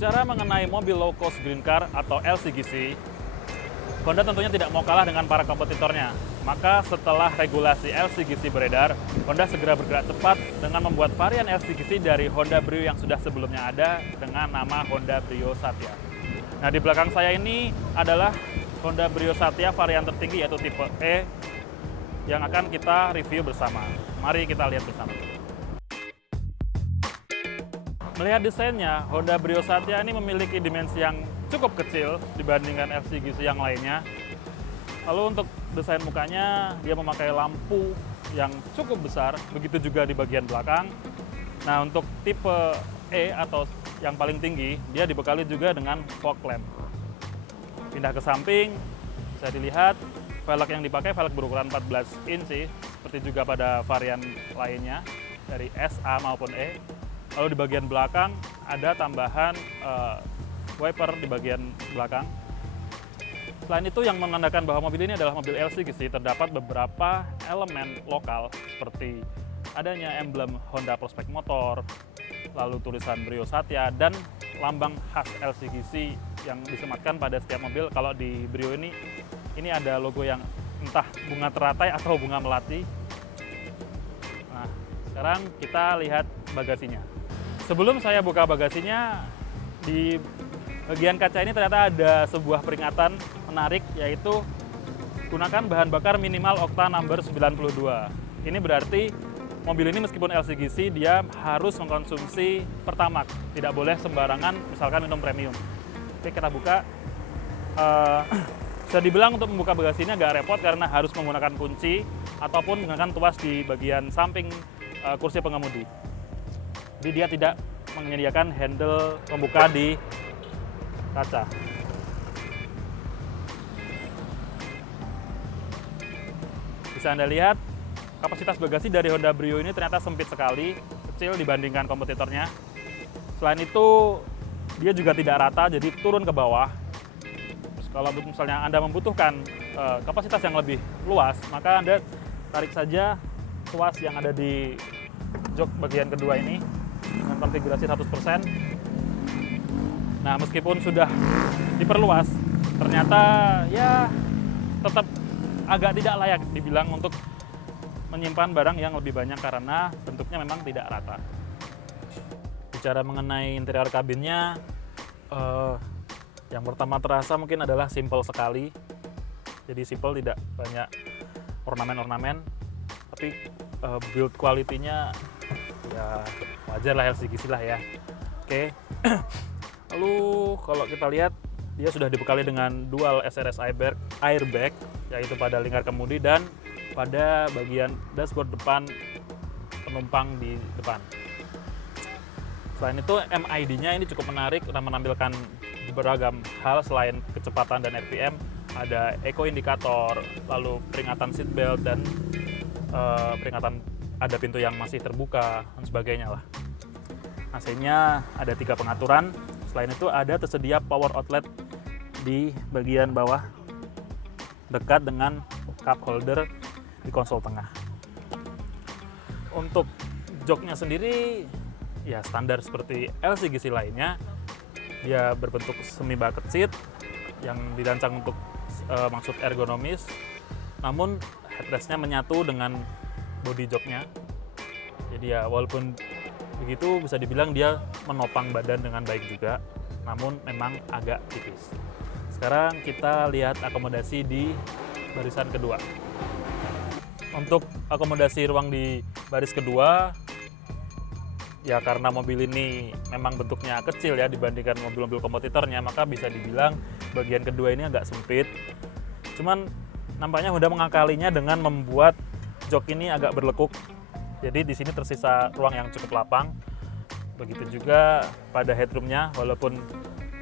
Bicara mengenai mobil low cost green car atau LCGC, Honda tentunya tidak mau kalah dengan para kompetitornya. Maka setelah regulasi LCGC beredar, Honda segera bergerak cepat dengan membuat varian LCGC dari Honda Brio yang sudah sebelumnya ada dengan nama Honda Brio Satya. Nah, di belakang saya ini adalah Honda Brio Satya varian tertinggi yaitu tipe E yang akan kita review bersama. Mari kita lihat bersama. Melihat desainnya, Honda Brio Satya ini memiliki dimensi yang cukup kecil dibandingkan LCGC yang lainnya. Lalu untuk desain mukanya, dia memakai lampu yang cukup besar, begitu juga di bagian belakang. Nah, untuk tipe E atau yang paling tinggi, dia dibekali juga dengan fog lamp. Pindah ke samping, bisa dilihat velg yang dipakai velg berukuran 14 inci, seperti juga pada varian lainnya dari SA maupun E. Lalu di bagian belakang ada tambahan wiper di bagian belakang. Selain itu, yang menandakan bahwa mobil ini adalah mobil LCGC, terdapat beberapa elemen lokal seperti adanya emblem Honda Prospect Motor, lalu tulisan Brio Satya, dan lambang khas LCGC yang disematkan pada setiap mobil. Kalau di Brio ini ada logo yang entah bunga teratai atau bunga melati. Nah, sekarang kita lihat bagasinya. Sebelum saya buka bagasinya, di bagian kaca ini ternyata ada sebuah peringatan menarik, yaitu gunakan bahan bakar minimal oktan number 92. Ini berarti mobil ini meskipun LCGC, dia harus mengkonsumsi Pertamax. Tidak boleh sembarangan misalkan minum premium. Oke, kita buka. Bisa dibilang untuk membuka bagasi ini agak repot karena harus menggunakan kunci ataupun menggunakan tuas di bagian samping kursi pengemudi. Jadi dia tidak menyediakan handle pembuka di kaca. Bisa Anda lihat, kapasitas bagasi dari Honda Brio ini ternyata sempit sekali, kecil dibandingkan kompetitornya. Selain itu, dia juga tidak rata, jadi turun ke bawah. Terus kalau misalnya Anda membutuhkan kapasitas yang lebih luas, maka Anda tarik saja tuas yang ada di jok bagian kedua ini dengan konfigurasi 100%. Nah, meskipun sudah diperluas, ternyata ya tetap agak tidak layak dibilang untuk menyimpan barang yang lebih banyak karena bentuknya memang tidak rata. Bicara mengenai interior kabinnya, yang pertama terasa mungkin adalah simple sekali. Jadi simple, tidak banyak ornamen-ornamen, tapi build quality-nya ya wajar lah, LCGC lah ya. Oke. Lalu kalau kita lihat, dia sudah dibekali dengan dual SRS airbag, yaitu pada lingkar kemudi dan pada bagian dashboard depan penumpang di depan. Selain itu, MID-nya ini cukup menarik dan menampilkan beragam hal selain kecepatan dan RPM. Ada eco indikator, lalu peringatan seatbelt, dan peringatan ada pintu yang masih terbuka dan sebagainya lah. AC-nya ada 3 pengaturan. Selain itu ada tersedia power outlet di bagian bawah dekat dengan cup holder di konsol tengah. Untuk joknya sendiri ya standar seperti LCGC lainnya. Dia berbentuk semi bucket seat yang dirancang untuk maksud ergonomis. Namun headrestnya menyatu dengan body joknya. Jadi ya walaupun begitu bisa dibilang dia menopang badan dengan baik juga, namun memang agak tipis. Sekarang kita lihat akomodasi di barisan kedua. Untuk akomodasi ruang di baris kedua, ya karena mobil ini memang bentuknya kecil ya dibandingkan mobil-mobil kompetitornya, maka bisa dibilang bagian kedua ini agak sempit. Cuman nampaknya Honda mengakalinya dengan membuat jok ini agak berlekuk. Jadi di sini tersisa ruang yang cukup lapang. Begitu juga pada headroomnya, walaupun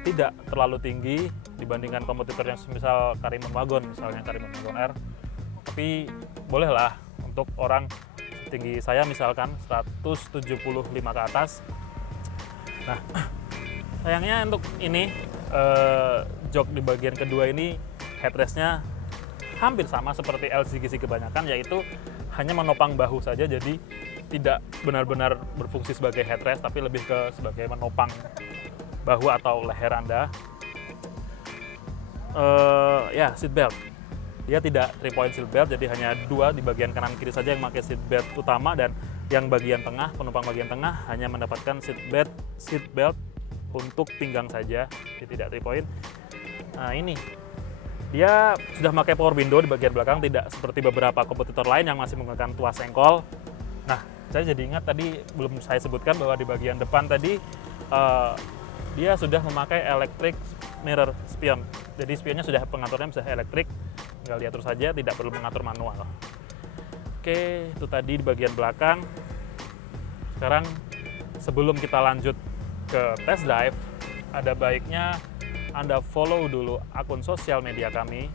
tidak terlalu tinggi dibandingkan kompetitor yang misal Karimun Wagon, misalnya Karimun Wagon R. Tapi bolehlah untuk orang tinggi saya misalkan 175 ke atas. Nah, sayangnya untuk ini jok di bagian kedua ini headrestnya hampir sama seperti LCGC kebanyakan, yaitu hanya menopang bahu saja, jadi tidak benar-benar berfungsi sebagai headrest, tapi lebih ke sebagai menopang bahu atau leher Anda. Ya, seat belt. Dia tidak 3-point seat belt, jadi hanya 2 di bagian kanan kiri saja yang pakai seat belt utama, dan yang bagian tengah, penumpang bagian tengah hanya mendapatkan seat belt untuk pinggang saja, dia tidak 3-point. Nah ini, dia sudah pakai power window di bagian belakang, tidak seperti beberapa kompetitor lain yang masih menggunakan tuas sengkol. Nah, saya jadi ingat tadi belum saya sebutkan bahwa di bagian depan tadi dia sudah memakai electric mirror spion. Jadi spionnya sudah, pengaturnya sudah elektrik, tinggal diatur saja, tidak perlu mengatur manual. Oke, itu tadi di bagian belakang. Sekarang sebelum kita lanjut ke test drive, ada baiknya Anda follow dulu akun sosial media kami,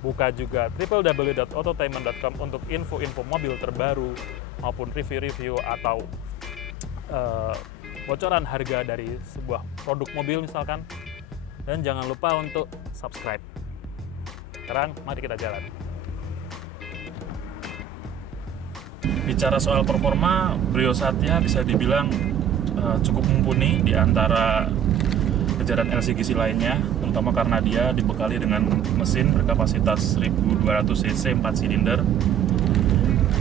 buka juga www.autotainment.com untuk info-info mobil terbaru maupun review-review atau bocoran harga dari sebuah produk mobil misalkan. Dan jangan lupa untuk subscribe. Sekarang mari kita jalan. Bicara soal performa, Brio Satya bisa dibilang cukup mumpuni di antara kejaran LCGC lainnya, terutama karena dia dibekali dengan mesin berkapasitas 1200 cc 4 silinder.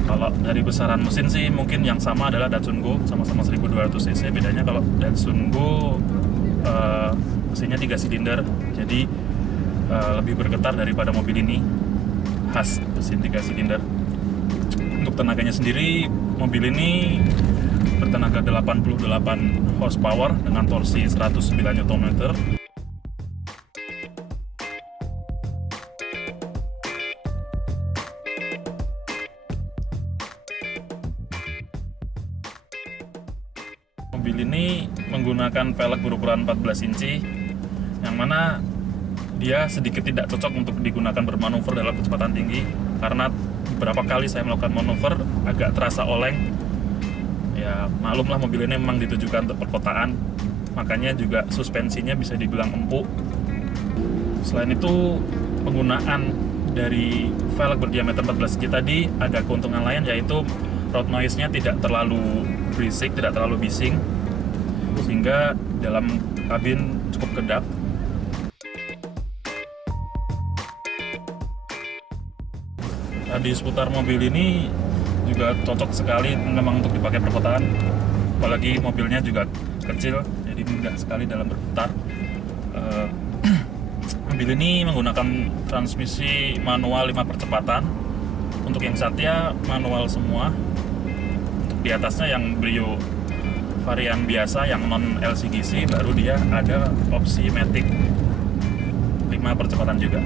Kalau dari besaran mesin sih mungkin yang sama adalah Datsun Go, sama-sama 1200 cc. Bedanya kalau Datsun Go mesinnya 3 silinder, jadi lebih bergetar daripada mobil ini, khas mesin 3 silinder. Untuk tenaganya sendiri, mobil ini bertenaga 88 horsepower dengan torsi 109 Nm. Mobil ini menggunakan velg berukuran 14 inci, yang mana dia sedikit tidak cocok untuk digunakan bermanuver dalam kecepatan tinggi, karena beberapa kali saya melakukan manuver agak terasa oleng. Ya maklumlah, mobil ini memang ditujukan untuk perkotaan, makanya juga suspensinya bisa dibilang empuk. Selain itu, penggunaan dari velg berdiameter 14 inci tadi ada keuntungan lain, yaitu road noise-nya tidak terlalu berisik, tidak terlalu bising, sehingga dalam kabin cukup kedap. Nah, di seputar mobil ini juga cocok sekali memang untuk dipakai perkotaan, apalagi mobilnya juga kecil, jadi mudah sekali dalam berputar. Mobil ini menggunakan transmisi manual 5 percepatan. Untuk yang Satya manual semua. Untuk di atasnya yang Brio varian biasa yang non LCGC, baru dia ada opsi Matic 5 percepatan juga.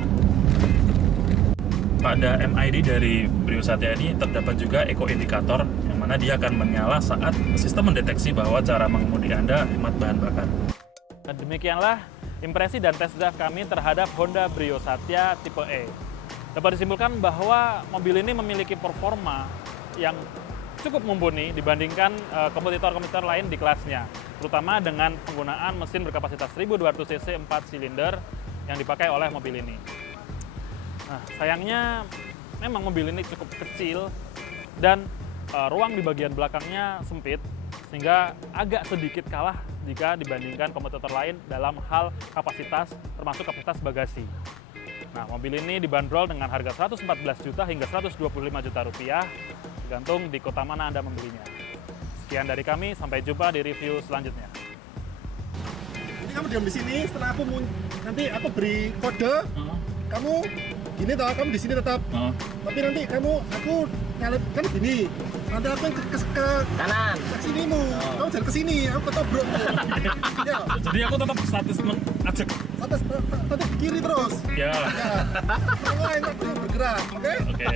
Pada MID dari Brio Satya ini terdapat juga eco indikator, yang mana dia akan menyala saat sistem mendeteksi bahwa cara mengemudi Anda hemat bahan bakar. Nah, demikianlah impresi dan test drive kami terhadap Honda Brio Satya tipe E. Dapat disimpulkan bahwa mobil ini memiliki performa yang cukup mumpuni dibandingkan kompetitor-kompetitor lain di kelasnya, terutama dengan penggunaan mesin berkapasitas 1200 cc 4 silinder yang dipakai oleh mobil ini. Nah, sayangnya memang mobil ini cukup kecil dan ruang di bagian belakangnya sempit, sehingga agak sedikit kalah jika dibandingkan kompetitor lain dalam hal kapasitas, termasuk kapasitas bagasi. Nah, mobil ini dibanderol dengan harga 114 juta hingga 125 juta rupiah, tergantung di kota mana Anda membelinya. Sekian dari kami, sampai jumpa di review selanjutnya. Jadi kamu diam di sini, setelah nanti aku beri kode, kamu gini toh, kamu di sini tetap. Tapi nanti aku nyalip kan gini. Nanti aku yang ke kanan. Ke sinimu. Kamu jangan ke sini, aku ketobrok. Ya. Jadi aku tetap status ajak. Status kiri terus. Ya. Ya. Kamu yang bergerak, oke? Oke.